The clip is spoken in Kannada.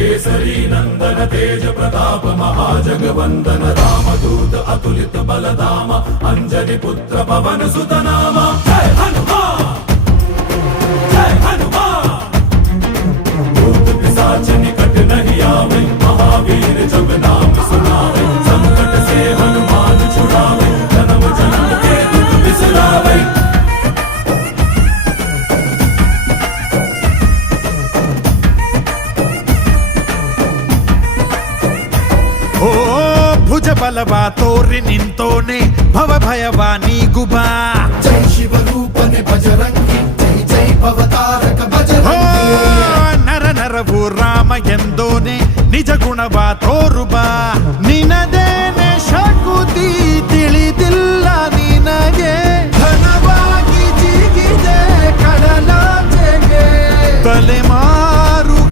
केसरी नंदन तेज प्रताप महाजगवंदन रामदूत अतुलित बलधामा अंजनी पुत्र पवन सुत नामा जय हनुमान जय हनुमान। भूत पिशाच निकट नहीं आवे महावीर जब नाम सुनावे संकट से हनुमान छुड़ावे जन्म जन्म के दुख बिसरावे। ಓ ಭುಜ ಬಲವ ತೋರಿ ನಿಂತೋನೆ ಭವ ಭಯವ ನೀಗುಬಾ ಜೈ ಶಿವರೂಪನೆ ಬಜರಂಗಿ ಜೈ ಜೈ ಭವತಾರಕ ಬಜರಂಗಿ